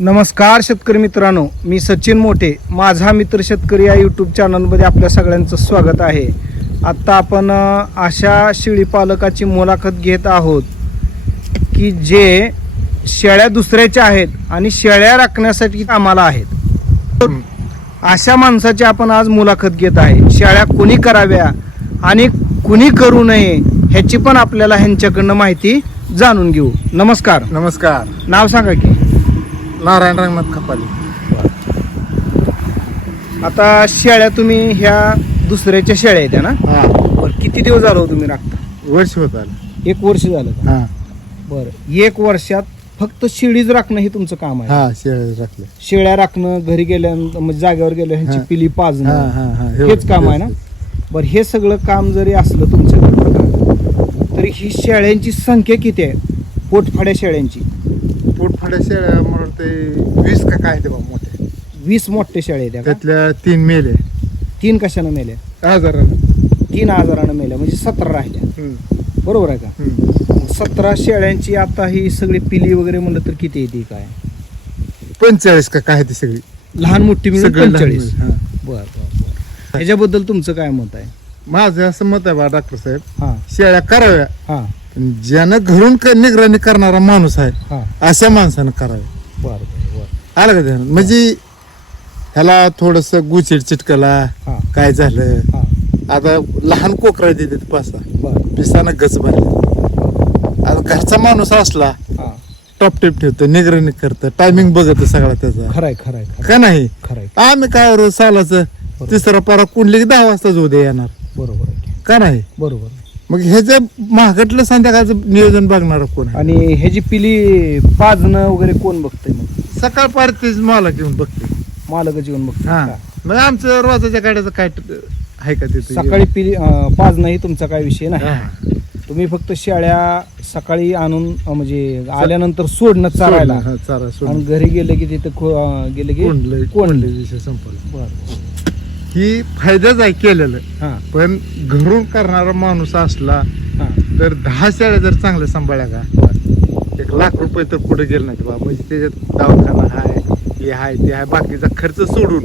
नमस्कार शेतकरी मित्रांनो मी सचिन मोठे माझा मित्र शेतकरी या यूट्यूब चॅनलमध्ये आपल्या सगळ्यांचं स्वागत आहे. आत्ता आपण अशा शेळी पालकाची मुलाखत घेत आहोत की जे शेळ्या दुसऱ्याच्या आहेत आणि शेळ्या राखण्यासाठी कामाला आहेत. अशा माणसाची आपण आज मुलाखत घेत आहे. शेळ्या कुणी कराव्या आणि कुणी करू नये ह्याची पण आपल्याला ह्यांच्याकडनं माहिती जाणून घेऊ. नमस्कार. नमस्कार. नाव सांगा की. नारायण रंगनाथ खपाली. आता शेळ्या तुम्ही ह्या दुसऱ्याच्या शेळ्या आहेत ना? हा. बरं किती दिवस झालो तुम्ही राखता? वर्ष होत आलं. एक वर्ष झालं का? हा. बरं एक वर्षात फक्त शेळीच राखणं हे तुमचं काम आहे? हा शेळे राखले शेळ्या राखणं घरी गेल्यानंतर म्हणजे जागेवर गेल्या ह्यांची हा. पिली हा पाजणं हा. हा हेच काम आहे ना? बरं हे सगळं काम जरी असलं तुमच्याकडे बघा तरी ही शेळ्यांची संख्या किती आहे? पोटफाड्या शेळ्यांची. पोटफाड्या शेळ्या मला वाटते वीस का काय ते बा मोठे. वीस मोठे आहेत त्या का? त्यातल्या तीन मेले. तीन कशानं मेल्या हजार तीन आजारानं मेल्या म्हणजे सतरा राहिल्या. बरोबर आहे का? सतरा शेळ्यांची आता ही सगळी पिली वगैरे म्हणलं तर किती येते काय? पंचेचाळीस का काय ती सगळी? लहान मोठी मिळून सगळं लहान पंचेचाळीस. मुलं, हा. बर बर बर. ह्याच्याबद्दल तुमचं काय मत आहे? माझं असं मत आहे बा डॉक्टर साहेब. हा. शेळ्या कराव्या. हा. पण ज्यानं घरून क- निगराणी करणारा माणूस आहे हा. अशा माणसानं कराव्या बर बर. बर आलं का ध्यानात? म्हणजे ह्याला थोडस गुचिड चिटकला हा. काय झालं? हा. आता लहान कोकरा देतात पासा. बर. पिसानं गच भरले. आता घरचा माणूस असला हा. टॉप टिप ठेवतो निगराणी करतं टायमिंग बघत सगळा त्याचा. खराय खराय खराय. का नाही? खराय. आम्ही काय रोज सालाचं तिसरा पारा कुंडली की दहा वाजताच उद्या येणार. बरोबर आहे. का नाही? बरोबर. मग ह्याचं महागटलं संध्याकाळचं नियोजन बघणार कोण आहे? आणि ह्याची पिली पाजणं वगैरे कोण बघतंय मग? सकाळ पार तेच मला घेऊन बघते मालकच येऊन हा? मग आमचं रोजाच्या गाड्याचं काय ट- आहे का तिथे? सकाळी पिली अं, पाजणं ही तुमचा काय विषय नाही. हा. तुम्ही फक्त शेळ्या सकाळी आणून अं, म्हणजे आल्यानंतर सोडणं चारायला. सोडलं, हा, चारा आणि घरी गेले की तिथे खो- अं, गेले की कोंडलं कोंडलं. कोंडलं विषय संपला. बरं. ही फायदाच आहे केलेलं. हा. पण घरून करणारा माणूस असला हा. तर दहा शेळ्या जर चांगल्या सांभाळल्या का? एक लाख रुपये तर कुठे गेले नाही बा. म्हणजे त्याच्यात दवाखाना हाय हे हाय ते हाय. बाकीचा खर्च सोडून.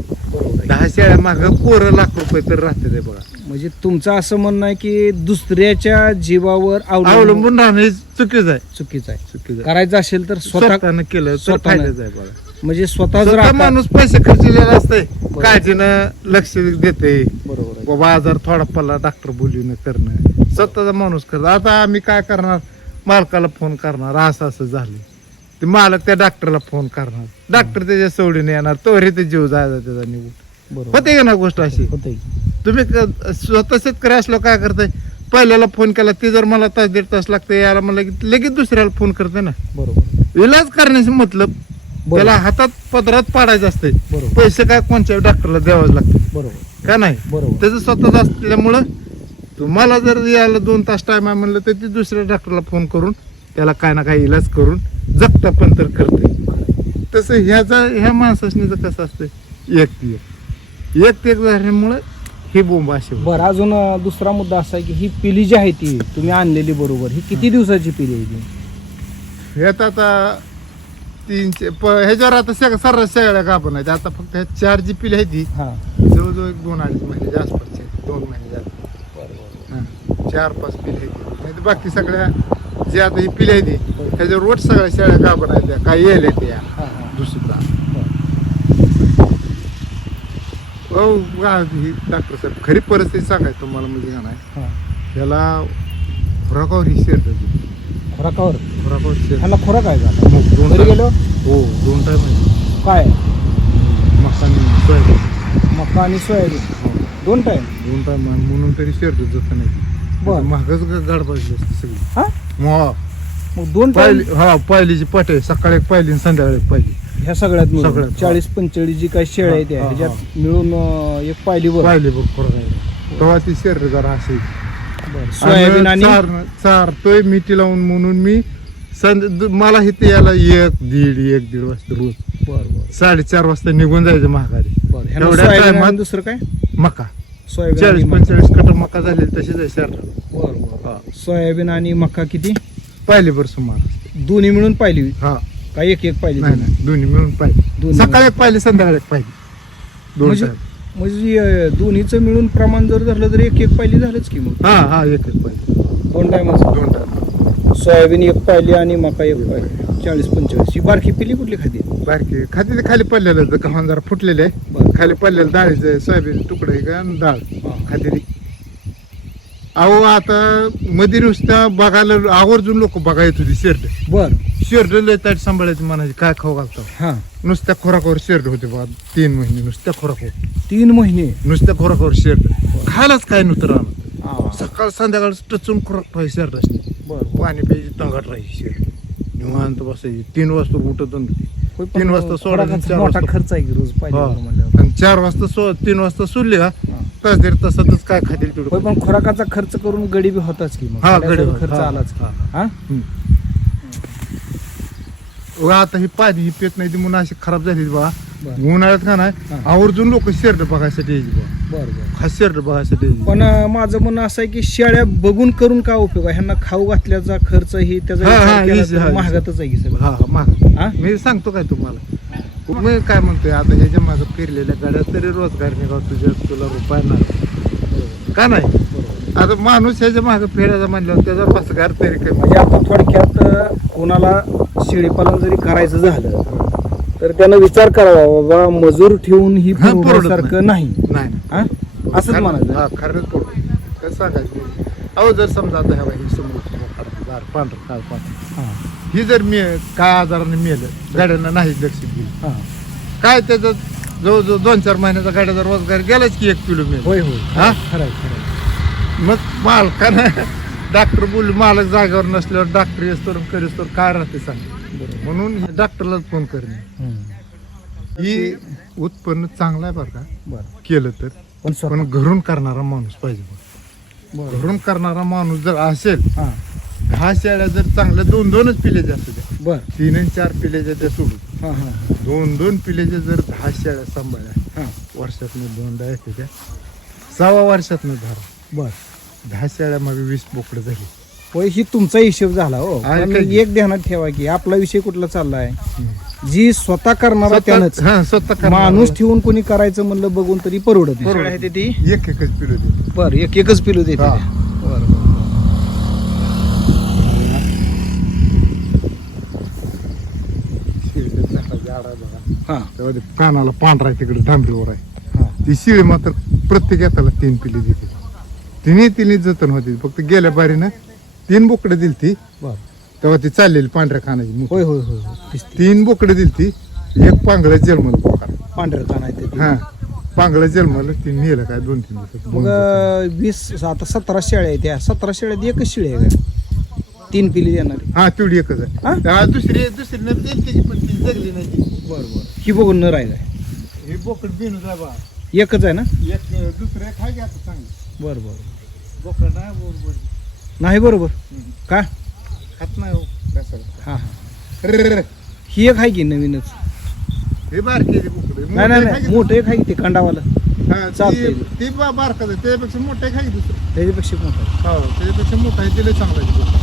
दहा शेळ्या माग कोरं लाख रुपये तर राहते ते बघा. म्हणजे तुमचं असं म्हणणं आहे की दुसऱ्याच्या जीवावर अवलंबून अवलंबून राहणं हे चुकीचं आहे. चुकीचं आहे. चुकीचं आहे. करायचं असेल तर स्वतः स्वतःनं केलं तर स्वतःनं. फायदाच आहे बघा. म्हणजे स्वतः जर स्वतः आता- माणूस पैसे खर्चलेला असतंय. काळजीनं लक्ष देते बरोबर आहे. बाबा आजार थोडा पडला डॉक्टर बोलून करणं. स्वतःचा माणूस करतो आता आम्ही काय करणार? मालकाला फोन करणार. असं असं झालं ते मालक त्या डॉक्टरला फोन करणार. डॉक्टर त्याच्या सोडीने येणार. तोही ते जीव जायचा त्याचा निघून. बरोबर. होते का ना गोष्ट अशी? होतंय. तुम्ही क- स्वतः शेतकरी असलो काय करताय? पहिल्याला फोन केला ते जर मला तास दीड तास लागते याला मला लगेच लगेच दुसऱ्याला फोन करते ना. बरोबर. इलाज करण्याचे मतलब. त्याला हातात पदरात पाडायचं असते बरोबर. पैसे काय कोणत्या डॉक्टरला द्यावंच लागते बरोबर. का नाही? बरोबर. त्याचं स्वतःच असल्यामुळं तुम्हाला जर याला दोन तास टाइम आहे म्हणलं तर ती दुसऱ्या डॉक्टरला फोन करून त्याला काय ना काय इलाज करून जगता पण तर करते. तसं ह्याचा ह्या माणसाचं कसं असतं एक ते एक. एक ते एक झाल्यामुळं ही बोंब अशी. बरं अजून दुसरा मुद्दा असा आहे की ही पिली जी आहे ती तुम्ही आणलेली बरोबर ही किती दिवसाची पिली आहे ती? ह्यात आता तीनशे. प ह्याच्यावर आता सगळं सर्रास सगळ्या कापण आहेत. आता फक्त ह्या चार जी पिली आहे ती हा. जवळजवळ एक दोन अडीच महिन्याच्या आसपासची आहेत. दोन महिन्याच्या. हां. चार पाच पिले आहेत नाही तर बाकी सगळ्या जे आता ही पिले आहे ती ह्याच्यावर रोज सगळ्या शेळ्या कापण आहेत त्या. काही येईल त्या. हा हा. दुसरीचा बरं. हो वा, ही डॉक्टर साहेब खरी परिस्थिती सांगायची तुम्हाला म्हणजे का नाही. हा. त्याला खुराकावर ही शेर खुराकावर? खुराकावर शेर. ह्याला खुराक आहे का मग दोन घरी गेलो? हो दोन टाइम आहे. काय? मकानी सोयाबीन मका आणि सोयाबीन दोन टाइम? दोन टाइम म्हणून तरी शेरत जात नाही. बर. महागच गाड पाहिजे असते सगळी. हा? मग मग दोन टाइम? पहिली हा पहिलीची पटे सकाळी एक पहिली आणि संध्याकाळी एक पहिली. ह्या सगळ्यात मिळून सगळ्यात, चाळीस पंचेचाळीस जी काही शेळ्या आहेत त्या हा, हा, ह्याच्यात मिळून अं, एक पाहिली बरं. पहिली बघ फरक आहे तेव्हा ती शेर जरा बरं. सोयाबीन आणि चार चारतोय मिठी लावून म्हणून मी संध मला इथे यायला एक दीड एक दीड वाजता रोज. बरं बरं. साडेचार वाजता निघून जायचं महागारी बरं. ह्याला एवढ्या सोयाबीन टायमात- आणि दुसरं काय? मका. सोयाबीन चाळीस आणि. पंचेचाळीस कटर मका झालेली तशीच आहे बरं बरं. सोयाबीन आणि मका किती? पहिली बरं सुमार. दोन्ही मिळून पाहिली हा. का एक एक नाही नाही. दोन्ही मिळून दोन्ही सकाळी एक पाहिजे संध्याकाळी एक पाहिजे दोन म्हणजे. म्हणजे दोन्हीचं मिळून प्रमाण जर धरलं तर एक एक पाहिली झालंच की मग? हा हा एक एक पाहिजे दोन टायमाचं दोन टाइम सोयाबीन एक पाहिली आणि मका एक पाहिली चाळीस पंचेचाळीस. ही बारकी पिली कुठली खाती? बारकी. ते खाली पडलेलं गव्हाण जरा फुटलेले. आहे बरं. खाली पडलेलं डाळीचं सोयाबीन तुकडे आहे का आणि डाळ. खाते अहो आता मध्ये नुसत्या बघायला आवर्जून लोक बघा येत होती शेरड. बर. शेरड लय ताट सांभाळायची म्हणायची काय खाऊ घालतो? हा. नुसत्या खोराकावर शेरड होते बघा तीन महिने नुसत्या खोराकावर. तीन महिने? नुसत्या खोराकावर शेरड. खायलाच काय नव्हतं राहणार. सकाळ संध्याकाळ टचून खोराक पाहिजे शेरड असते. बर. पाणी प्यायची तंगाट राहायची शेरड. निवांत बसायची. तीन वाजता उठत तीन वाजता खोराकाचा चार वाजता- खर्च आहे की रोज पाहिजे आणि चार वाजता सो तीन वाजता सोडली का. तास दीड तासातच काय खातील होय तेवढं पण खोराकाचा खर्च करून गडी बी होताच की मग. हा, गडी खर्च हा, आलाच हा. हा. व आता ही पाणी ही पेत नाही ती म्हणून अशी खराब झाली बर. उन्हाळ्यात का नाही हा. आवर्जून लोक शेरड बघायसाठी यायची बघा बर बर. खास शेरड बघायसाठी यायची. पण अं, माझं म्हणणं असं आहे की शेळ्या बघून करून काय उपयोग आहे? ह्यांना खाऊ घातल्याचा खर्च ही त्याचा हा, विचार हा, केला easy, तर हा, महागातच आहे की सगळं. हा हा हा? मी सांगतो काय तुम्हाला. मी काय म्हणतोय आता ह्याच्या मागं फिरलेल्या गाड्या तरी रोजगार निघाव तुझ्या तुला रुपये नाही. का नाही. आता माणूस ह्याच्या मागं फिरायचा म्हणल्यावर त्याचा रोजगार तरी कमी. म्हणजे आता थोडक्यात कोणाला शेळीपालन जरी करायचं झालं तर त्यानं विचार करावा बाबा मजूर ठेवून ही हा, परवडत परवडण्यासारखं नाही. नाही हा? असंच म्हणायचं. हा खरंच पडतो कसं सांगायचं? अहो जर समजा आता ह्या बाई समोर पांढर काळ पांढर. हा, ही जर मी काय आजाराने मेलं गाड्यांना नाही लक्ष दिलं हा. काय त्याचं जवळजवळ दोन चार महिन्याचा गाड्याचा रोजगार गेलाच की एक किलो मेल होय होय. हा? खरं आहे, खरं आहे. मग मालकानं डॉक्टर बोलले मालक जागेवर नसल्यावर डॉक्टर येस्तोर करीस्तोर काय राहते सांग. म्हणून डॉक्टरलाच फोन करणे. हम्म. ही उत्पन्न चांगलं आहे बरं का? बरं. केलं तर. पण स्वतः पण घरून करणारा माणूस पाहिजे बघ. बरं. घरून करणारा माणूस जर असेल हा. दहा शेळ्या जर चांगल्या दोन दोनच पिल्याच्या असू द्या. बर. तीन आणि चार पिल्याच्या त्या सोडून हा हा. दोन दोन पिल्याच्या जर दहा शेळ्या सांभाळल्या. हा. वर्षातनं दोनदा येते त्या. सव्वा वर्षातनं धरा बर. दहा शेळ्या मग वीस बोकडं झाली. होय ही तुमचा हिशोब झाला हो. आहे पण काय? एक ध्यानात ठेवा की आपला विषय कुठला चाललाय जी स्वतः करणारा त्यानंच. स्वतः हा. माणूस ठेवून कोणी करायचं म्हणलं बघून तरी परवडत परवडत नाही. आहे ती? एक एकच पिलो दे बर एक एकच पिलू देते हा. बर झाडाचं झाड आहे बघा हा. तेव्हा ते कानाला पांढरा आहे तिकडे डांबरीवर आहे. ती शिळी मात्र प्रत्येक येताला तीन पिली देते. तिने तिने जतन होती. फक्त गेल्या बारीनं तीन बोकडे दिली ती तेव्हा ती चाललेली पांढऱ्या खानाची. होय होय होय. तीन बोकडे दिली ती एक पांगळं जन्मलं बोकार आहे ते. हा. पांगळं जन्मलं ती नेलं काय दोन तीन दिवसात. मग वीस आता सतरा शेळ्या आहेत त्या. सतरा शेळ्यात एकच शेळी आहे का? तीन पिली देणारी. हा तेवढी एकच हा? आहे. हा, दुसरी दुसरी न दिली त्याची पण ती जगली नाही ती. बर बर. ही बघून न राहिलाय हे बोकड बिनू जाय बा. एकच आहे ना? एक दुसरं एक आहे की आता चांगलं बर बर. बोकड नाही बरोबर नाही बरोबर. का? खात नाही हो कशाला. हा हा. रे, रे, रे. ही एक आहे की नवीनच? हे बारकी आहे बोकड. नाही नाही नाही. मोठं एक आहे की ते खंडावाला हा, चालतंय. ती- ती बा आहे. त्याच्यापेक्षा मोठं आहे खाली दुसरं? त्याच्यापेक्षा मोठं आहे. हो त्याच्यापेक्षा मोठं आहे तिला चांगलं आहे. बोकड.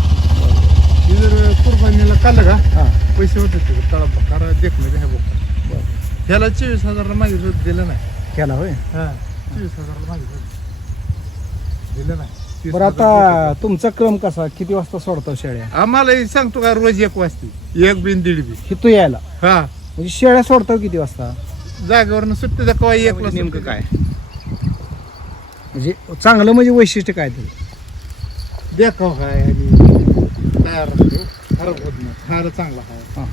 ती जर कुर्बानीला काढलं का हा. पैसे होते त्याचे तळा बकार देखणं बोकड बर. ह्याला चोवीस हजारला मागितलं दिलं नाही. केला होय? हा चोवीस हजारला मागितलं होतं. दिलं नाही. बरं आता तुमचा क्रम कसा? किती वाजता सोडता शेळ्या. आम्हाला हे सांगतो का रोज एक वाजते. एक बिन दीड बी हिथू यायला? हा. म्हणजे शेळ्या सोडता किती वाजता? जागेवर सुट्टी दाखवा एक म्हणजे नेमकं काय? म्हणजे चांगलं म्हणजे वैशिष्ट्य काय ते? देखाव काय आणि तयार असतो खराब होत नाही. फार चांगला हा.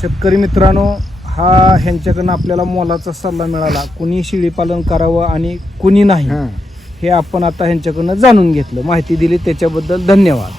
शेतकरी मित्रांनो हा ह्यांच्याकडनं आपल्याला मोलाचा सल्ला मिळाला. कुणी शेळी पालन करावं आणि कुणी नाही हा. हे आपण आता ह्यांच्याकडनं जाणून घेतलं. माहिती दिली त्याच्याबद्दल धन्यवाद.